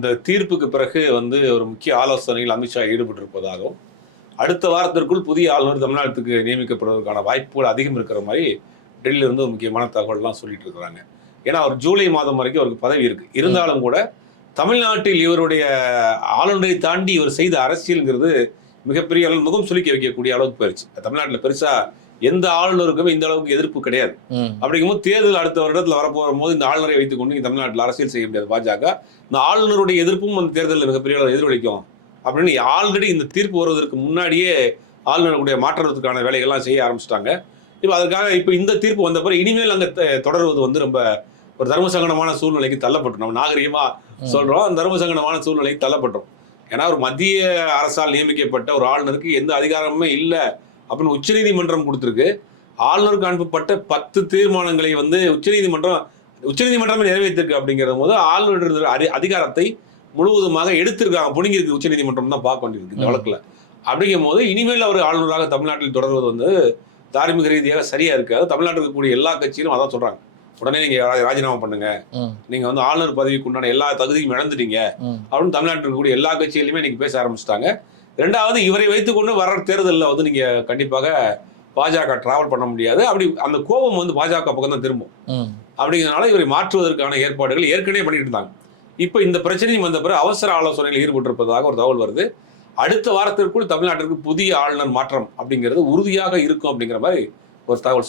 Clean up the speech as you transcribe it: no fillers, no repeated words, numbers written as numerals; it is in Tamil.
இந்த தீர்ப்புக்கு பிறகு ஒரு முக்கிய ஆலோசனையில் அமித்ஷா ஈடுபட்டிருப்பதாகவும், அடுத்த வாரத்திற்குள் புதிய ஆளுநர் தமிழ்நாட்டுக்கு நியமிக்கப்படுவதற்கான வாய்ப்புகள் அதிகம் இருக்கிற மாதிரி டெல்லியிலிருந்து ஒரு முக்கியமான தகவல்லாம் சொல்லிட்டு இருக்கிறாங்க. ஏன்னா அவர் ஜூலை மாதம் வரைக்கும் அவருக்கு பதவி இருக்கு. இருந்தாலும் கூட தமிழ்நாட்டில் இவருடைய ஆளுநரை தாண்டி இவர் செய்த அரசியல்ங்கிறது மிகப்பெரிய அளவில் முகம் சுளிக்க வைக்கக்கூடிய அளவுக்கு போயிருச்சு. தமிழ்நாட்டில் பெருசா எந்த ஆளுநருக்குமே இந்த அளவுக்கு எதிர்ப்பு கிடையாது. அப்படிங்கும்போது தேர்தல் அடுத்த வருடத்தில் வரப்போகும் போது இந்த ஆளுநரை வைத்துக் கொண்டு தமிழ்நாட்டில் அரசியல் செய்ய முடியாது பாஜக. இந்த ஆளுநருடைய எதிர்ப்பும் அந்த தேர்தலில் மிகப்பெரிய அளவில் எதிரொலிக்கும் அப்படின்னு ஆல்ரெடி இந்த தீர்ப்பு வருவதற்கு முன்னாடியே ஆளுநருடைய மாற்றுறதுக்கான வேலைகள்லாம் செய்ய ஆரம்பிச்சிட்டாங்க. இப்போ அதற்காக இப்போ இந்த தீர்ப்பு வந்த பிறகு இனிமேல் அங்கே தொடர்வது ரொம்ப ஒரு தர்மசங்கடமான சூழ்நிலைக்கு தள்ளப்பட்டோம். நம்ம நாகரிகமா சொல்றோம், அந்த தர்மசங்கடமான சூழ்நிலைக்கு தள்ளப்பட்டோம். ஏன்னா ஒரு மத்திய அரசால் நியமிக்கப்பட்ட ஒரு ஆளுநருக்கு எந்த அதிகாரமுமே இல்லை அப்படின்னு உச்சநீதிமன்றம் கொடுத்திருக்கு. ஆளுநருக்கு அனுப்பப்பட்ட 10 தீர்மானங்களை உச்சநீதிமன்றமே நிறைவேற்றிருக்கு. அப்படிங்கிற போது ஆளுநர் அதிகாரத்தை முழுவதுமாக எடுத்திருக்காங்க, புடுங்கியிருக்கு உச்சநீதிமன்றம் தான் பார்க்க வேண்டியிருக்கு இந்த வழக்குல. அப்படிங்கும் போது இனிமேல் அவர் ஆளுநராக தமிழ்நாட்டில் தொடர்வது தார்மீக ரீதியாக சரியா இருக்காது. தமிழ்நாட்டில் இருக்கக்கூடிய எல்லா கட்சியிலும் அதான் சொல்றாங்க, உடனே நீங்க ராஜினாமா பண்ணுங்க, நீங்க ஆளுநர் பதவிக்கு உண்டான எல்லா தகுதியும் இழந்துட்டீங்க அப்படின்னு தமிழ்நாட்டில் இருக்கக்கூடிய எல்லா கட்சியிலுமே இன்னைக்கு பேச ஆரம்பிச்சிட்டாங்க. ரெண்டாவது, இவரை வைத்துக்கொண்டு வர்ற தேர்தலில் நீங்க கண்டிப்பாக பாஜக டிராவல் பண்ண முடியாது. அப்படி அந்த கோபம் பாஜக பக்கம் தான் திரும்பும். அப்படிங்கிறதுனால இவரை மாற்றுவதற்கான ஏற்பாடுகள் ஏற்கனவே பண்ணிட்டு இருந்தாங்க. இப்போ இந்த பிரச்சனையும் வந்த பிறகு அவசர ஆலோசனையில் ஈடுபட்டிருப்பதாக ஒரு தகவல் வருது. அடுத்த வாரத்திற்குள் தமிழ்நாட்டிற்கு புதிய ஆளுநர் மாற்றம் அப்படிங்கிறது உறுதியாக இருக்கும் அப்படிங்கிற மாதிரி ஒரு தகவல் சொல்றாங்க.